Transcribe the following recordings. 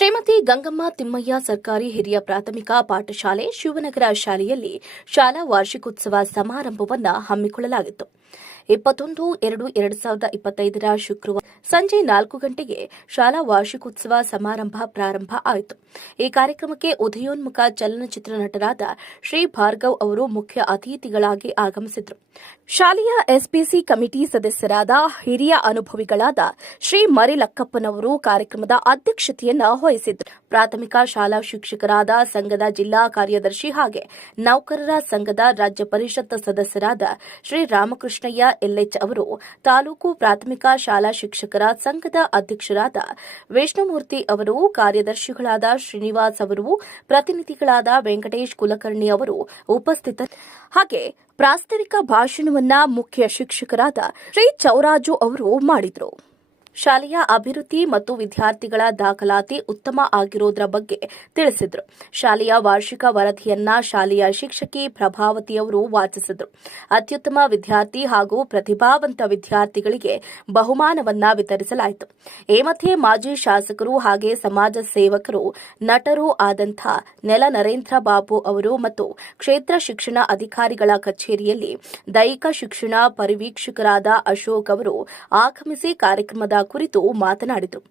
ಶ್ರೀಮತಿ ಗಂಗಮ್ಮ ತಿಮ್ಮಯ್ಯ ಸರ್ಕಾರಿ ಹಿರಿಯ ಪ್ರಾಥಮಿಕ ಪಾಠಶಾಲೆ ಶಿವನಗರ ಶಾಲೆಯಲ್ಲಿ ಶಾಲಾ ವಾರ್ಷಿಕೋತ್ಸವ ಸಮಾರಂಭವನ್ನು ಹಮ್ಮಿಕೊಳ್ಳಲಾಗಿತ್ತು. ಇಪ್ಪತ್ತೊಂದು, ಎರಡು ಎರಡು ಸಾವಿರದ ಇಪ್ಪತ್ತೈದರ ಶುಕ್ರವಾರ ಸಂಜೆ ನಾಲ್ಕು ಗಂಟೆಗೆ ಶಾಲಾ ವಾರ್ಷಿಕೋತ್ಸವ ಸಮಾರಂಭ ಪ್ರಾರಂಭ ಆಯಿತು. ಈ ಕಾರ್ಯಕ್ರಮಕ್ಕೆ ಉದಯೋನ್ಮುಖ ಚಲನಚಿತ್ರ ನಟರಾದ ಶ್ರೀ ಭಾರ್ಗವ್ ಅವರು ಮುಖ್ಯ ಅತಿಥಿಗಳಾಗಿ ಆಗಮಿಸಿದ್ರು. ಶಾಲೆಯ ಎಸ್ಪಿಸಿ ಕಮಿಟಿ ಸದಸ್ಯರಾದ ಹಿರಿಯ ಅನುಭವಿಗಳಾದ ಶ್ರೀ ಮರಿಲಕ್ಕಪ್ಪನವರು ಕಾರ್ಯಕ್ರಮದ ಅಧ್ಯಕ್ಷತೆಯನ್ನು ವಹಿಸಿದ್ರು ಪ್ರಾಥಮಿಕ ಶಾಲಾ ಶಿಕ್ಷಕರಾದ ಸಂಘದ ಜಿಲ್ಲಾ ಕಾರ್ಯದರ್ಶಿ ಹಾಗೆ ನೌಕರರ ಸಂಘದ ರಾಜ್ಯ ಪರಿಷತ್ ಸದಸ್ಯರಾದ ಶ್ರೀ ರಾಮಕೃಷ್ಣಯ್ಯ ಎಲ್ಎಚ್ ಅವರು ತಾಲೂಕು ಪ್ರಾಥಮಿಕ ಶಾಲಾ ಶಿಕ್ಷಕರ ಸಂಘದ ಅಧ್ಯಕ್ಷರಾದ ವಿಷ್ಣುಮೂರ್ತಿ ಅವರು, ಕಾರ್ಯದರ್ಶಿಗಳಾದ ಶ್ರೀನಿವಾಸ್ ಅವರು, ಪ್ರತಿನಿಧಿಗಳಾದ ವೆಂಕಟೇಶ್ ಕುಲಕರ್ಣಿ ಅವರು ಉಪಸ್ಥಿತ ಹಾಗೆ ಪ್ರಾಸ್ತಾವಿಕ ಭಾಷಣವನ್ನ ಮುಖ್ಯ ಶಿಕ್ಷಕರಾದ ಶ್ರೀ ಚೌರಾಜು ಅವರು ಮಾಡಿದರು. ಶಾಲೆಯ ಅಭಿವೃದ್ಧಿ ಮತ್ತು ವಿದ್ಯಾರ್ಥಿಗಳ ದಾಖಲಾತಿ ಉತ್ತಮ ಆಗಿರೋದ್ರ ಬಗ್ಗೆ ತಿಳಿಸಿದರು. ಶಾಲೆಯ ವಾರ್ಷಿಕ ವರದಿಯನ್ನ ಶಾಲೆಯ ಶಿಕ್ಷಕಿ ಪ್ರಭಾವತಿಯವರು ವಾಚಿಸಿದರು. ಅತ್ಯುತ್ತಮ ವಿದ್ಯಾರ್ಥಿ ಹಾಗೂ ಪ್ರತಿಭಾವಂತ ವಿದ್ಯಾರ್ಥಿಗಳಿಗೆ ಬಹುಮಾನವನ್ನ ವಿತರಿಸಲಾಯಿತು. ಈ ಮಧ್ಯೆ ಮಾಜಿ ಶಾಸಕರು ಹಾಗೆ ಸಮಾಜ ಸೇವಕರು, ನಟರು ಆದಂಥ ನೆಲ ನರೇಂದ್ರ ಬಾಬು ಅವರು ಮತ್ತು ಕ್ಷೇತ್ರ ಶಿಕ್ಷಣ ಅಧಿಕಾರಿಗಳ ಕಚೇರಿಯಲ್ಲಿ ದೈಹಿಕ ಶಿಕ್ಷಣ ಪರಿವೀಕ್ಷಕರಾದ ಅಶೋಕ್ ಅವರು ಆಗಮಿಸಿ ಕಾರ್ಯಕ್ರಮದ ಕುರಿತು ಮಾತನಾಡಿದರು.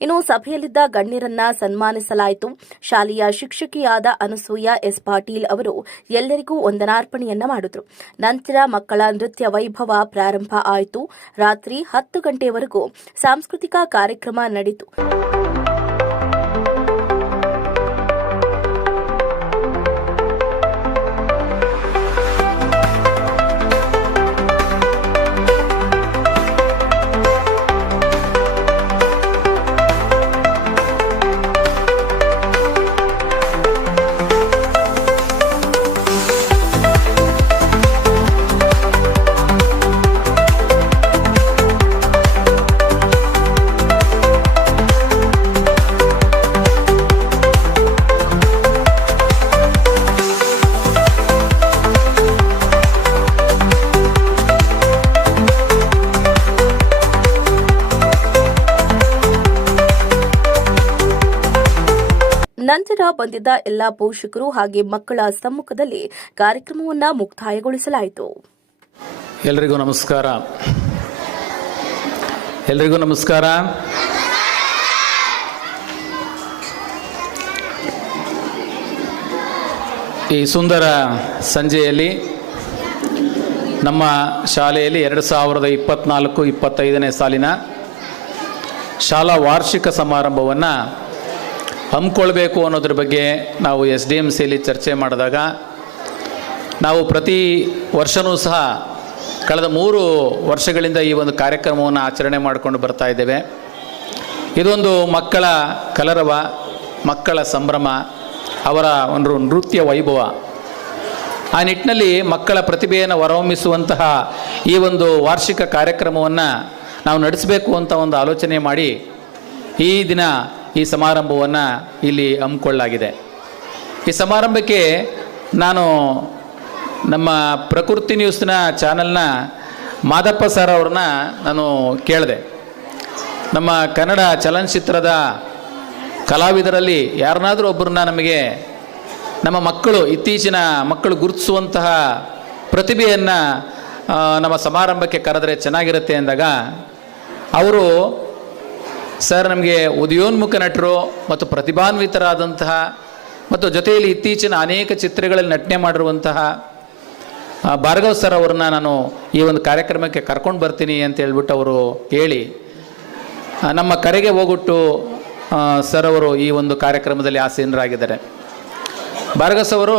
ಇನ್ನು ಸಭೆಯಲ್ಲಿದ್ದ ಗಣ್ಯರನ್ನ ಸನ್ಮಾನಿಸಲಾಯಿತು. ಶಾಲೆಯ ಶಿಕ್ಷಕಿಯಾದ ಅನಸೂಯ ಎಸ್. ಪಾಟೀಲ್ ಅವರು ಎಲ್ಲರಿಗೂ ವಂದನಾರ್ಪಣೆಯನ್ನ ಮಾಡಿದ್ರು. ನಂತರ ಮಕ್ಕಳ ನೃತ್ಯ ವೈಭವ ಪ್ರಾರಂಭ ಆಯಿತು. ರಾತ್ರಿ ಹತ್ತು ಗಂಟೆಯವರೆಗೂ ಸಾಂಸ್ಕೃತಿಕ ಕಾರ್ಯಕ್ರಮ ನಡೆಯಿತು ನಂತರ ಬಂದಿದ್ದ ಎಲ್ಲಾ ಪೋಷಕರು ಹಾಗೆ ಮಕ್ಕಳ ಸಮ್ಮುಖದಲ್ಲಿ ಕಾರ್ಯಕ್ರಮವನ್ನ ಮುಕ್ತಾಯಗೊಳಿಸಲಾಯಿತು. ಎಲ್ರಿಗೂ ನಮಸ್ಕಾರ. ಎಲ್ರಿಗೂ ನಮಸ್ಕಾರ. ಈ ಸುಂದರ ಸಂಜೆಯಲ್ಲಿ ನಮ್ಮ ಶಾಲೆಯಲ್ಲಿ ಎರಡು ಸಾವಿರದ ಇಪ್ಪತ್ನಾಲ್ಕು ಇಪ್ಪತ್ತೈದನೇ ಸಾಲಿನ ಶಾಲಾ ವಾರ್ಷಿಕ ಸಮಾರಂಭವನ್ನು ಹಮ್ಮಿಕೊಳ್ಬೇಕು ಅನ್ನೋದ್ರ ಬಗ್ಗೆ ನಾವು ಎಸ್ ಡಿ ಎಂ ಸಿಯಲ್ಲಿ ಚರ್ಚೆ ಮಾಡಿದಾಗ, ನಾವು ಪ್ರತಿ ವರ್ಷವೂ ಸಹ ಕಳೆದ ಮೂರು ವರ್ಷಗಳಿಂದ ಈ ಒಂದು ಕಾರ್ಯಕ್ರಮವನ್ನು ಆಚರಣೆ ಮಾಡಿಕೊಂಡು ಬರ್ತಾ ಇದ್ದೇವೆ. ಇದೊಂದು ಮಕ್ಕಳ ಕಲರವ, ಮಕ್ಕಳ ಸಂಭ್ರಮ, ಅವರ ಒಂದು ನೃತ್ಯ ವೈಭವ. ಆ ನಿಟ್ಟಿನಲ್ಲಿ ಮಕ್ಕಳ ಪ್ರತಿಭೆಯನ್ನು ಹೊರಹೊಮ್ಮಿಸುವಂತಹ ಈ ಒಂದು ವಾರ್ಷಿಕ ಕಾರ್ಯಕ್ರಮವನ್ನು ನಾವು ನಡೆಸಬೇಕು ಅಂತ ಒಂದು ಆಲೋಚನೆ ಮಾಡಿ ಈ ದಿನ ಈ ಸಮಾರಂಭವನ್ನು ಇಲ್ಲಿ ಹಮ್ಮಿಕೊಳ್ಳಲಾಗಿದೆ. ಈ ಸಮಾರಂಭಕ್ಕೆ ನಾನು ನಮ್ಮ ಪ್ರಕೃತಿ ನ್ಯೂಸ್ನ ಚಾನಲ್ನ ಮಾದಪ್ಪ ಸರ್ ಅವ್ರನ್ನ ನಾನು ಕೇಳಿದೆ. ನಮ್ಮ ಕನ್ನಡ ಚಲನಚಿತ್ರದ ಕಲಾವಿದರಲ್ಲಿ ಯಾರನ್ನಾದರೂ ಒಬ್ಬರನ್ನ ನಮಗೆ ನಮ್ಮ ಮಕ್ಕಳು, ಇತ್ತೀಚಿನ ಮಕ್ಕಳು ಗುರುತಿಸುವಂತಹ ಪ್ರತಿಭೆಯನ್ನು ನಮ್ಮ ಸಮಾರಂಭಕ್ಕೆ ಕರೆದರೆ ಚೆನ್ನಾಗಿರುತ್ತೆ ಅಂದಾಗ, ಅವರು ಸರ್, ನಮಗೆ ಉದಯೋನ್ಮುಖ ನಟರು ಮತ್ತು ಪ್ರತಿಭಾನ್ವಿತರಾದಂತಹ ಮತ್ತು ಜೊತೆಯಲ್ಲಿ ಇತ್ತೀಚಿನ ಅನೇಕ ಚಿತ್ರಗಳಲ್ಲಿ ನಟನೆ ಮಾಡಿರುವಂತಹ ಭಾರ್ಗವ್ ಸರ್ ಅವ್ರನ್ನ ನಾನು ಈ ಒಂದು ಕಾರ್ಯಕ್ರಮಕ್ಕೆ ಕರ್ಕೊಂಡು ಬರ್ತೀನಿ ಅಂತ ಹೇಳ್ಬಿಟ್ಟು ಅವರು ಹೇಳಿ ನಮ್ಮ ಕರೆಗೆ ಹೋಗ್ಬಿಟ್ಟು ಸರ್ ಅವರು ಈ ಒಂದು ಕಾರ್ಯಕ್ರಮದಲ್ಲಿ ಆಸೀನರಾಗಿದ್ದಾರೆ. ಭಾರ್ಗವ್ ಅವರು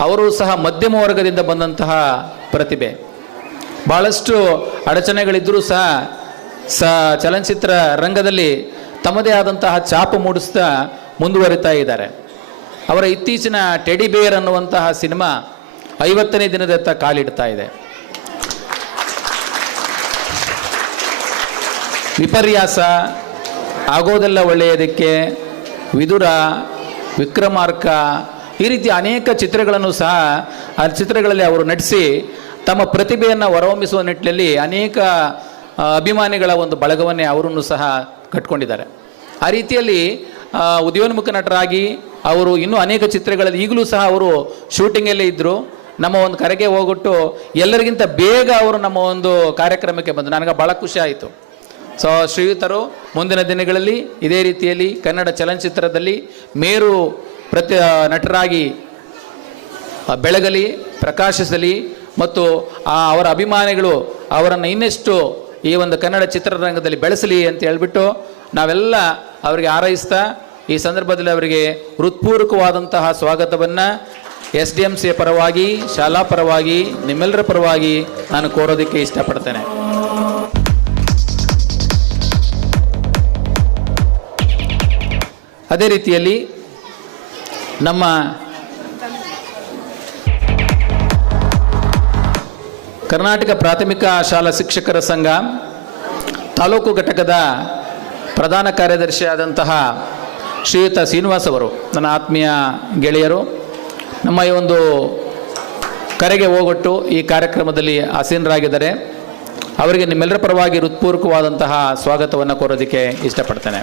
ಅವರು ಸಹ ಮಧ್ಯಮ ವರ್ಗದಿಂದ ಬಂದಂತಹ ಪ್ರತಿಭೆ. ಭಾಳಷ್ಟು ಅಡಚಣೆಗಳಿದ್ದರೂ ಸಹ ಸ ಚಲನಚಿತ್ರ ರಂಗದಲ್ಲಿ ತಮ್ಮದೇ ಆದಂತಹ ಛಾಪು ಮೂಡಿಸ್ತಾ ಮುಂದುವರಿತಾ ಇದ್ದಾರೆ. ಅವರ ಇತ್ತೀಚಿನ ಟೆಡಿ ಬೇರ್ ಅನ್ನುವಂತಹ ಸಿನಿಮಾ ಐವತ್ತನೇ ದಿನದತ್ತ ಕಾಲಿಡ್ತಾ ಇದೆ. ವಿಪರ್ಯಾಸ, ಆಗೋದೆಲ್ಲ ಒಳ್ಳೆಯದಕ್ಕೆ, ವಿದುರ, ವಿಕ್ರಮಾರ್ಕ ಈ ರೀತಿ ಅನೇಕ ಚಿತ್ರಗಳನ್ನು ಸಹ ಆ ಚಿತ್ರಗಳಲ್ಲಿ ಅವರು ನಟಿಸಿ ತಮ್ಮ ಪ್ರತಿಭೆಯನ್ನು ಹೊರಹೊಮ್ಮಿಸುವ ನಿಟ್ಟಿನಲ್ಲಿ ಅನೇಕ ಅಭಿಮಾನಿಗಳ ಒಂದು ಬಳಗವನ್ನೇ ಅವರನ್ನು ಸಹ ಕಟ್ಕೊಂಡಿದ್ದಾರೆ. ಆ ರೀತಿಯಲ್ಲಿ ಉದಯೋನ್ಮುಖ ನಟರಾಗಿ ಅವರು ಇನ್ನೂ ಅನೇಕ ಚಿತ್ರಗಳಲ್ಲಿ ಈಗಲೂ ಸಹ ಅವರು ಶೂಟಿಂಗಲ್ಲೇ ಇದ್ದರು ನಮ್ಮ ಒಂದು ಕರೆಗೆ ಹೋಗ್ಬಿಟ್ಟು ಎಲ್ಲರಿಗಿಂತ ಬೇಗ ಅವರು ನಮ್ಮ ಒಂದು ಕಾರ್ಯಕ್ರಮಕ್ಕೆ ಬಂದು ನನಗೆ ಭಾಳ ಖುಷಿ ಆಯಿತು. ಸೊ ಶ್ರೀಯುತರು, ಮುಂದಿನ ದಿನಗಳಲ್ಲಿ ಇದೇ ರೀತಿಯಲ್ಲಿ ಕನ್ನಡ ಚಲನಚಿತ್ರದಲ್ಲಿ ಮೇರು ಪ್ರತಿ ನಟರಾಗಿ ಬೆಳಗಲಿ, ಪ್ರಕಾಶಿಸಲಿ ಮತ್ತು ಅವರ ಅಭಿಮಾನಿಗಳು ಅವರನ್ನು ಇನ್ನೆಷ್ಟು ಈ ಒಂದು ಕನ್ನಡ ಚಿತ್ರರಂಗದಲ್ಲಿ ಬೆಳೆಸಲಿ ಅಂತ ಹೇಳ್ಬಿಟ್ಟು ನಾವೆಲ್ಲ ಅವರಿಗೆ ಹಾರೈಸ್ತಾ ಈ ಸಂದರ್ಭದಲ್ಲಿ ಅವರಿಗೆ ಹೃತ್ಪೂರ್ವಕವಾದಂತಹ ಸ್ವಾಗತವನ್ನು ಎಸ್ ಡಿ ಎಂ ಸಿಯ ಪರವಾಗಿ, ಶಾಲಾ ಪರವಾಗಿ, ನಿಮ್ಮೆಲ್ಲರ ಪರವಾಗಿ ನಾನು ಕೋರೋದಕ್ಕೆ ಇಷ್ಟಪಡ್ತೇನೆ. ಅದೇ ರೀತಿಯಲ್ಲಿ ನಮ್ಮ ಕರ್ನಾಟಕ ಪ್ರಾಥಮಿಕ ಶಾಲಾ ಶಿಕ್ಷಕರ ಸಂಘ, ತಾಲೂಕು ಘಟಕದ ಪ್ರಧಾನ ಕಾರ್ಯದರ್ಶಿ ಆದಂತಹ ಶ್ರೀಯುತ ಶ್ರೀನಿವಾಸ್ ಅವರು, ನನ್ನ ಆತ್ಮೀಯ ಗೆಳೆಯರು. ನಮ್ಮ ಈ ಒಂದು ಕರೆಗೆ ಹೋಗೊಟ್ಟು ಈ ಕಾರ್ಯಕ್ರಮದಲ್ಲಿ ಆಸೀನರಾಗಿದ್ದಾರೆ. ಅವರಿಗೆ ನಿಮ್ಮೆಲ್ಲರ ಪರವಾಗಿ ಹೃತ್ಪೂರ್ವಕವಾದಂತಹ ಸ್ವಾಗತವನ್ನು ಕೋರೋದಕ್ಕೆ ಇಷ್ಟಪಡ್ತೇನೆ.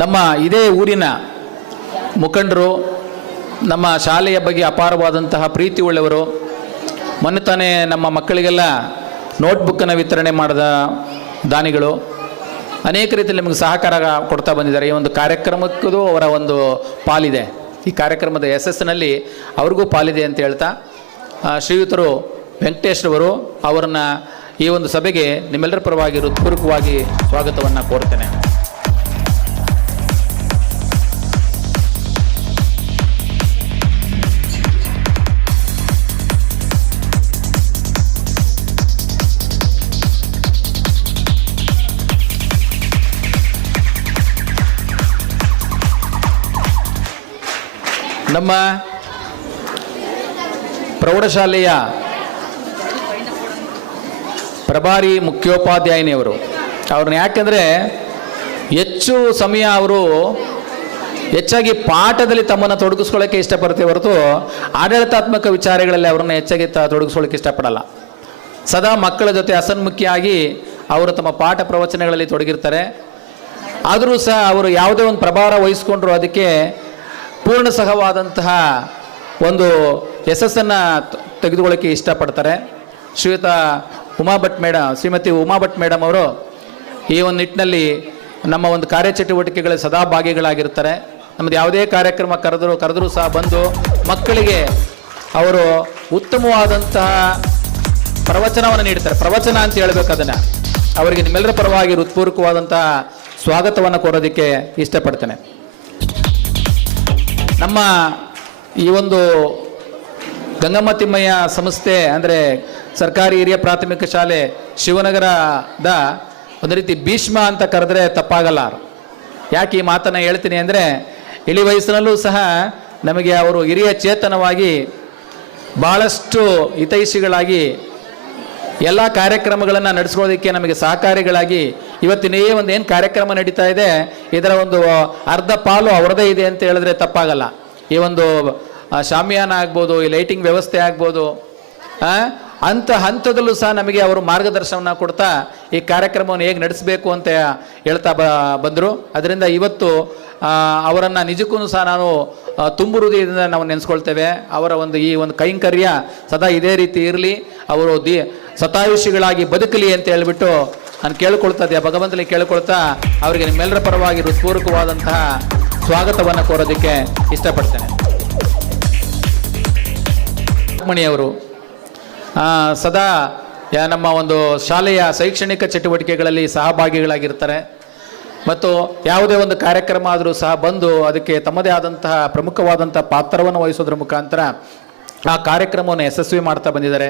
ನಮ್ಮ ಇದೇ ಊರಿನ ಮುಖಂಡರು, ನಮ್ಮ ಶಾಲೆಯ ಬಗ್ಗೆ ಅಪಾರವಾದಂತಹ ಪ್ರೀತಿ ಉಳ್ಳವರು, ಮೊನ್ನೆ ತಾನೇ ನಮ್ಮ ಮಕ್ಕಳಿಗೆಲ್ಲ ನೋಟ್ಬುಕ್ಕನ್ನು ವಿತರಣೆ ಮಾಡಿದ ದಾನಿಗಳು, ಅನೇಕ ರೀತಿಯಲ್ಲಿ ನಿಮಗೆ ಸಹಕಾರ ಕೊಡ್ತಾ ಬಂದಿದ್ದಾರೆ. ಈ ಒಂದು ಕಾರ್ಯಕ್ರಮಕ್ಕೂ ಅವರ ಒಂದು ಪಾಲಿದೆ. ಈ ಕಾರ್ಯಕ್ರಮದ ಯಶಸ್ಸಿನಲ್ಲಿ ಅವ್ರಿಗೂ ಪಾಲಿದೆ ಅಂತ ಹೇಳ್ತಾ ಶ್ರೀಯುತರು ವೆಂಕಟೇಶ್ರವರು ಅವರನ್ನು ಈ ಒಂದು ಸಭೆಗೆ ನಿಮ್ಮೆಲ್ಲರ ಪರವಾಗಿ ಹೃತ್ಪೂರ್ವಕವಾಗಿ ಸ್ವಾಗತವನ್ನು ಕೋರ್ತೇನೆ. ನಮ್ಮ ಪ್ರೌಢಶಾಲೆಯ ಪ್ರಭಾರಿ ಮುಖ್ಯೋಪಾಧ್ಯಾಯಿನಿಯವರು. ಅವ್ರನ್ನ ಯಾಕೆಂದರೆ ಹೆಚ್ಚು ಸಮಯ ಅವರು ಹೆಚ್ಚಾಗಿ ಪಾಠದಲ್ಲಿ ತಮ್ಮನ್ನು ತೊಡಗಿಸ್ಕೊಳ್ಳೋಕ್ಕೆ ಇಷ್ಟಪಡ್ತೇವೆ ಹೊರತು ಆಡಳಿತಾತ್ಮಕ ವಿಚಾರಗಳಲ್ಲಿ ಅವರನ್ನು ಹೆಚ್ಚಾಗಿ ತ ತೊಡಗಿಸ್ಕೊಳ್ಳೋಕೆ ಇಷ್ಟಪಡಲ್ಲ. ಸದಾ ಮಕ್ಕಳ ಜೊತೆ ಅಸನ್ಮುಖಿಯಾಗಿ ಅವರು ತಮ್ಮ ಪಾಠ ಪ್ರವಚನಗಳಲ್ಲಿ ತೊಡಗಿರ್ತಾರೆ. ಆದರೂ ಸಹ ಅವರು ಯಾವುದೇ ಒಂದು ಪ್ರಭಾರ ವಹಿಸ್ಕೊಂಡ್ರು ಅದಕ್ಕೆ ಪೂರ್ಣ ಸಹವಾದಂತಹ ಒಂದು ಯಶಸ್ಸನ್ನು ತೆಗೆದುಕೊಳ್ಳೋಕ್ಕೆ ಇಷ್ಟಪಡ್ತಾರೆ. ಶ್ರೀಯುತ ಉಮಾ ಭಟ್ ಮೇಡಮ್ ಶ್ರೀಮತಿ ಉಮಾ ಭಟ್ ಮೇಡಮ್ ಅವರು ಈ ಒಂದು ನಿಟ್ಟಿನಲ್ಲಿ ನಮ್ಮ ಒಂದು ಕಾರ್ಯಚಟುವಟಿಕೆಗಳ ಸದಾ ಭಾಗಿಗಳಾಗಿರ್ತಾರೆ ನಮ್ಮದು ಯಾವುದೇ ಕಾರ್ಯಕ್ರಮ ಕರೆದರೂ ಕರೆದರೂ ಸಹ ಬಂದು ಮಕ್ಕಳಿಗೆ ಅವರು ಉತ್ತಮವಾದಂತಹ ಪ್ರವಚನವನ್ನು ನೀಡ್ತಾರೆ ಪ್ರವಚನ ಅಂತ ಹೇಳಬೇಕು ಅದನ್ನು. ಅವರಿಗೆ ನಿಮ್ಮೆಲ್ಲರ ಪರವಾಗಿ ಹೃತ್ಪೂರ್ವಕವಾದಂತಹ ಸ್ವಾಗತವನ್ನು ಕೊಡೋದಕ್ಕೆ ಇಷ್ಟಪಡ್ತೇನೆ. ನಮ್ಮ ಈ ಒಂದು ಗಂಗಮ್ಮ ತಿಮ್ಮಯ್ಯ ಸಂಸ್ಥೆ, ಅಂದರೆ ಸರ್ಕಾರಿ ಹಿರಿಯ ಪ್ರಾಥಮಿಕ ಶಾಲೆ ಶಿವನಗರದ ಒಂದು ರೀತಿ ಭೀಷ್ಮ ಅಂತ ಕರೆದ್ರೆ ತಪ್ಪಾಗಲ್ಲ ಯಾಕೆ ಈ ಮಾತನ್ನು ಹೇಳ್ತೀನಿ ಅಂದರೆ, ಇಳಿ ವಯಸ್ಸಿನಲ್ಲೂ ಸಹ ನಮಗೆ ಅವರು ಹಿರಿಯ ಚೇತನವಾಗಿ ಭಾಳಷ್ಟು ಹಿತೈಷಿಗಳಾಗಿ ಎಲ್ಲ ಕಾರ್ಯಕ್ರಮಗಳನ್ನು ನಡೆಸ್ಕೊಳ್ಳೋದಕ್ಕೆ ನಮಗೆ ಸಹಕಾರಿಗಳಾಗಿ ಇವತ್ತಿನ ಒಂದು ಏನು ಕಾರ್ಯಕ್ರಮ ನಡೀತಾ ಇದೆ ಇದರ ಒಂದು ಅರ್ಧ ಪಾಲು ಅವರದೇ ಇದೆ ಅಂತ ಹೇಳಿದ್ರೆ ತಪ್ಪಾಗಲ್ಲ. ಈ ಒಂದು ಶಾಮಿಯಾನ ಆಗ್ಬೋದು ಈ ಲೈಟಿಂಗ್ ವ್ಯವಸ್ಥೆ ಆಗ್ಬೋದು ಅಂತ ಹಂತದಲ್ಲೂ ಸಹ ನಮಗೆ ಅವರು ಮಾರ್ಗದರ್ಶನ ಕೊಡ್ತಾ ಈ ಕಾರ್ಯಕ್ರಮವನ್ನು ಹೇಗೆ ನಡೆಸಬೇಕು ಅಂತ ಹೇಳ್ತಾ ಬ ಬಂದರು. ಅದರಿಂದ ಇವತ್ತು ಅವರನ್ನು ನಿಜಕ್ಕೂ ಸಹ ಆ, ತುಂಬು ನಾವು ನೆನೆಸ್ಕೊಳ್ತೇವೆ. ಅವರ ಒಂದು ಈ ಒಂದು ಕೈಂಕರ್ಯ ಸದಾ ಇದೇ ರೀತಿ ಇರಲಿ. ಅವರು ದಿ ಸತಾಯುಷಿಗಳಾಗಿ ಬದುಕಲಿ ಅಂತ ಹೇಳ್ಬಿಟ್ಟು ನಾನು ಕೇಳಿಕೊಳ್ತಾ ಇದ್ದೆ ಭಗವಂತನಿಗೆ ಕೇಳಿಕೊಳ್ತಾ ಅವರಿಗೆ ನಿಮ್ಮೆಲ್ಲರ ಪರವಾಗಿ ಹೃತ್ಪೂರ್ವಕವಾದಂತಹ ಸ್ವಾಗತವನ್ನು ಕೋರೋದಕ್ಕೆ ಇಷ್ಟಪಡ್ತೇನೆ. ಮಣಿಯವರು ಸದಾ ನಮ್ಮ ಒಂದು ಶಾಲೆಯ ಶೈಕ್ಷಣಿಕ ಚಟುವಟಿಕೆಗಳಲ್ಲಿ ಸಹಭಾಗಿಗಳಾಗಿರ್ತಾರೆ. ಮತ್ತು ಯಾವುದೇ ಒಂದು ಕಾರ್ಯಕ್ರಮ ಆದರೂ ಸಹ ಬಂದು ಅದಕ್ಕೆ ತಮ್ಮದೇ ಆದಂತಹ ಪ್ರಮುಖವಾದಂಥ ಪಾತ್ರವನ್ನು ವಹಿಸೋದ್ರ ಮುಖಾಂತರ ಆ ಕಾರ್ಯಕ್ರಮವನ್ನು ಯಶಸ್ವಿ ಮಾಡ್ತಾ ಬಂದಿದ್ದಾರೆ.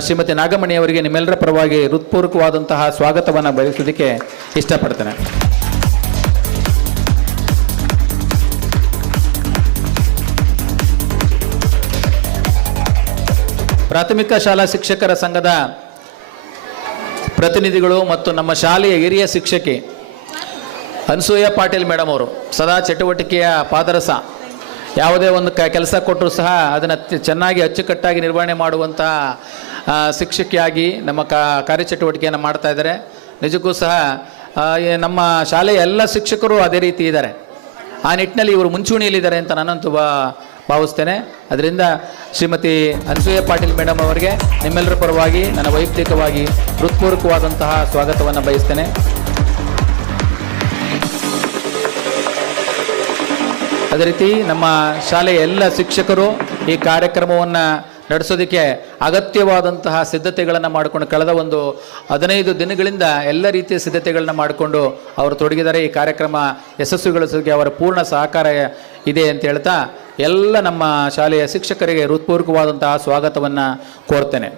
ಶ್ರೀಮತಿ ನಾಗಮಣಿ ಅವರಿಗೆ ನಿಮ್ಮೆಲ್ಲರ ಪರವಾಗಿ ಹೃತ್ಪೂರ್ವಕವಾದಂತಹ ಸ್ವಾಗತವನ್ನು ಬಯಸೋದಕ್ಕೆ ಇಷ್ಟಪಡ್ತೇನೆ. ಪ್ರಾಥಮಿಕ ಶಾಲಾ ಶಿಕ್ಷಕರ ಸಂಘದ ಪ್ರತಿನಿಧಿಗಳು ಮತ್ತು ನಮ್ಮ ಶಾಲೆಯ ಹಿರಿಯ ಶಿಕ್ಷಕಿ ಅನಸೂಯ ಪಾಟೀಲ್ ಮೇಡಮ್ ಅವರು ಸದಾ ಚಟುವಟಿಕೆಯ ಪಾದರಸ ಯಾವುದೇ ಒಂದು ಕ ಕೆಲಸ ಕೊಟ್ಟರೂ ಸಹ ಅದನ್ನು ಚೆನ್ನಾಗಿ ಅಚ್ಚುಕಟ್ಟಾಗಿ ನಿರ್ವಹಣೆ ಮಾಡುವಂತಹ ಶಿಕ್ಷಕಿಯಾಗಿ ನಮ್ಮ ಕಾರ್ಯಚಟುವಟಿಕೆಯನ್ನು ಮಾಡ್ತಾ ಇದ್ದಾರೆ. ನಿಜಕ್ಕೂ ಸಹ ನಮ್ಮ ಶಾಲೆಯ ಎಲ್ಲ ಶಿಕ್ಷಕರು ಅದೇ ರೀತಿ ಇದ್ದಾರೆ. ಆ ನಿಟ್ಟಿನಲ್ಲಿ ಇವರು ಮುಂಚೂಣಿಯಲ್ಲಿದ್ದಾರೆ ಅಂತ ನಾನಂತೂ ಭಾವಿಸ್ತೇನೆ. ಅದರಿಂದ ಶ್ರೀಮತಿ ಅನ್ಸೂಯ ಪಾಟೀಲ್ ಮೇಡಮ್ ಅವರಿಗೆ ನಿಮ್ಮೆಲ್ಲರ ಪರವಾಗಿ ನನ್ನ ವೈಯಕ್ತಿಕವಾಗಿ ಹೃತ್ಪೂರ್ವಕವಾದಂತಹ ಸ್ವಾಗತವನ್ನು ಬಯಸ್ತೇನೆ. ಅದೇ ರೀತಿ ನಮ್ಮ ಶಾಲೆಯ ಎಲ್ಲ ಶಿಕ್ಷಕರು ಈ ಕಾರ್ಯಕ್ರಮವನ್ನು ನಡೆಸೋದಕ್ಕೆ ಅಗತ್ಯವಾದಂತಹ ಸಿದ್ಧತೆಗಳನ್ನು ಮಾಡಿಕೊಂಡು ಕಳೆದ ಒಂದು ಹದಿನೈದು ದಿನಗಳಿಂದ ಎಲ್ಲ ರೀತಿಯ ಸಿದ್ಧತೆಗಳನ್ನ ಮಾಡಿಕೊಂಡು ಅವರು ತೊಡಗಿದ್ದಾರೆ. ಈ ಕಾರ್ಯಕ್ರಮ ಯಶಸ್ವಿಗೊಳಿಸೋದಕ್ಕೆ ಅವರ ಪೂರ್ಣ ಸಹಕಾರ ಇದೆ ಅಂತ ಹೇಳ್ತಾ ಎಲ್ಲ ನಮ್ಮ ಶಾಲೆಯ ಶಿಕ್ಷಕರಿಗೆ ಹೃತ್ಪೂರ್ವಕವಾದಂತಹ ಸ್ವಾಗತವನ್ನು ಕೋರ್ತೇನೆ.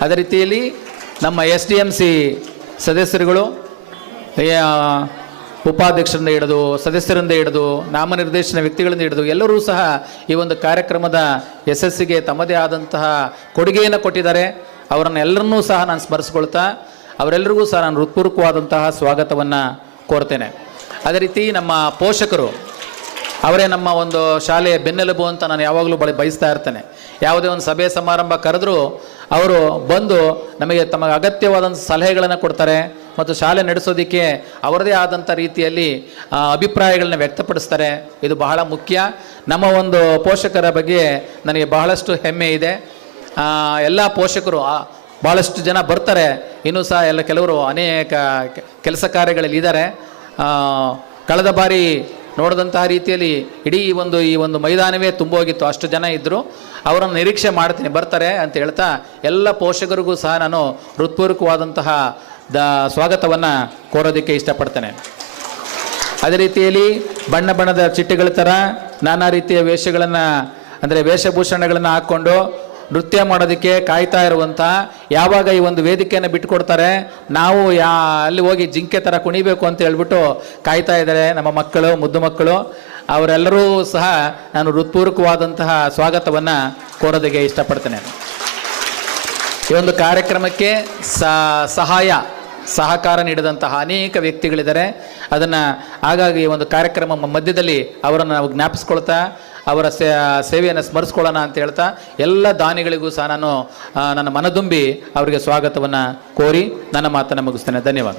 ಅದೇ ರೀತಿಯಲ್ಲಿ ನಮ್ಮ ಎಸ್ ಡಿ ಎಂ ಸಿ ಸದಸ್ಯರುಗಳು ಉಪಾಧ್ಯಕ್ಷರಿಂದ ಹಿಡಿದು, ಸದಸ್ಯರಿಂದ ಹಿಡಿದು, ನಾಮನಿರ್ದೇಶನ ವ್ಯಕ್ತಿಗಳಿಂದ ಹಿಡಿದು ಎಲ್ಲರೂ ಸಹ ಈ ಒಂದು ಕಾರ್ಯಕ್ರಮದ ಯಶಸ್ಸಿಗೆ ತಮ್ಮದೇ ಆದಂತಹ ಕೊಡುಗೆಯನ್ನು ಕೊಟ್ಟಿದ್ದಾರೆ. ಅವರನ್ನು ಎಲ್ಲರನ್ನೂ ಸಹ ನಾನು ಸ್ಮರಿಸ್ಕೊಳ್ತಾ, ಅವರೆಲ್ಲರಿಗೂ ಸಹ ನಾನು ಹೃತ್ಪೂರ್ವಕವಾದಂತಹ ಸ್ವಾಗತವನ್ನು ಕೋರ್ತೇನೆ. ಅದೇ ರೀತಿ ನಮ್ಮ ಪೋಷಕರು ಅವರೇ ನಮ್ಮ ಒಂದು ಶಾಲೆಯ ಬೆನ್ನೆಲುಬು ಅಂತ ನಾನು ಯಾವಾಗಲೂ ಬಳಿ ಬಯಸ್ತಾ ಇರ್ತೇನೆ. ಯಾವುದೇ ಒಂದು ಸಭೆ ಸಮಾರಂಭ ಕರೆದರೂ ಅವರು ಬಂದು ನಮಗೆ ತಮಗೆ ಅಗತ್ಯವಾದಂಥ ಸಲಹೆಗಳನ್ನು ಕೊಡ್ತಾರೆ ಮತ್ತು ಶಾಲೆ ನಡೆಸೋದಕ್ಕೆ ಅವರದೇ ಆದಂಥ ರೀತಿಯಲ್ಲಿ ಅಭಿಪ್ರಾಯಗಳನ್ನ ವ್ಯಕ್ತಪಡಿಸ್ತಾರೆ. ಇದು ಬಹಳ ಮುಖ್ಯ. ನಮ್ಮ ಒಂದು ಪೋಷಕರ ಬಗ್ಗೆ ನನಗೆ ಬಹಳಷ್ಟು ಹೆಮ್ಮೆ ಇದೆ. ಎಲ್ಲ ಪೋಷಕರು ಭಾಳಷ್ಟು ಜನ ಬರ್ತಾರೆ. ಇನ್ನೂ ಸಹ ಎಲ್ಲ ಕೆಲವರು ಅನೇಕ ಕೆಲಸ ಕಾರ್ಯಗಳಲ್ಲಿ ಇದ್ದಾರೆ. ಕಳೆದ ಬಾರಿ ನೋಡಿದಂತಹ ರೀತಿಯಲ್ಲಿ ಇಡೀ ಒಂದು ಈ ಒಂದು ಮೈದಾನವೇ ತುಂಬೋಗಿತ್ತು. ಅಷ್ಟು ಜನ ಇದ್ದರು ಅವರನ್ನು ನಿರೀಕ್ಷೆ ಮಾಡ್ತೀನಿ. ಬರ್ತಾರೆ ಅಂತ ಹೇಳ್ತಾ ಎಲ್ಲ ಪೋಷಕರಿಗೂ ಸಹ ನಾನು ಹೃತ್ಪೂರ್ವಕವಾದಂತಹ ದ ಸ್ವಾಗತವನ್ನು ಕೋರೋದಕ್ಕೆ ಇಷ್ಟಪಡ್ತೇನೆ. ಅದೇ ರೀತಿಯಲ್ಲಿ ಬಣ್ಣ ಬಣ್ಣದ ಚಿಟ್ಟೆಗಳ ಥರ ನಾನಾ ರೀತಿಯ ವೇಷಗಳನ್ನು, ಅಂದರೆ ವೇಷಭೂಷಣಗಳನ್ನು ಹಾಕ್ಕೊಂಡು ನೃತ್ಯ ಮಾಡೋದಕ್ಕೆ ಕಾಯ್ತಾ ಇರುವಂಥ ಯಾವಾಗ ಈ ಒಂದು ವೇದಿಕೆಯನ್ನು ಬಿಟ್ಟುಕೊಡ್ತಾರೆ, ನಾವು ಯಾ, ಅಲ್ಲಿ ಹೋಗಿ ಜಿಂಕೆ ಥರ ಕುಣಿಬೇಕು ಅಂತ ಹೇಳ್ಬಿಟ್ಟು ಕಾಯ್ತಾ ಇದ್ದಾರೆ ನಮ್ಮ ಮಕ್ಕಳು, ಮುದ್ದು ಮಕ್ಕಳು. ಅವರೆಲ್ಲರೂ ಸಹ ನಾನು ಹೃತ್ಪೂರ್ವಕವಾದಂತಹ ಸ್ವಾಗತವನ್ನು ಕೋರೋದಕ್ಕೆ ಇಷ್ಟಪಡ್ತೇನೆ. ಈ ಒಂದು ಕಾರ್ಯಕ್ರಮಕ್ಕೆ ಸಹಾಯ ಸಹಕಾರ ನೀಡಿದಂತಹ ಅನೇಕ ವ್ಯಕ್ತಿಗಳಿದ್ದಾರೆ. ಅದನ್ನು ಹಾಗಾಗಿ ಒಂದು ಕಾರ್ಯಕ್ರಮ ಮಧ್ಯದಲ್ಲಿ ಅವರನ್ನು ನಾವು ಜ್ಞಾಪಿಸ್ಕೊಳ್ತಾ, ಅವರ ಸೇವೆಯನ್ನು ಸ್ಮರಿಸ್ಕೊಳ್ಳೋಣ ಅಂತ ಹೇಳ್ತಾ, ಎಲ್ಲ ದಾನಿಗಳಿಗೂ ಸಹ ನಾನು ನನ್ನ ಮನದುಂಬಿ ಅವರಿಗೆ ಸ್ವಾಗತವನ್ನು ಕೋರಿ ನನ್ನ ಮಾತನ್ನು ಮುಗಿಸ್ತೇನೆ. ಧನ್ಯವಾದ.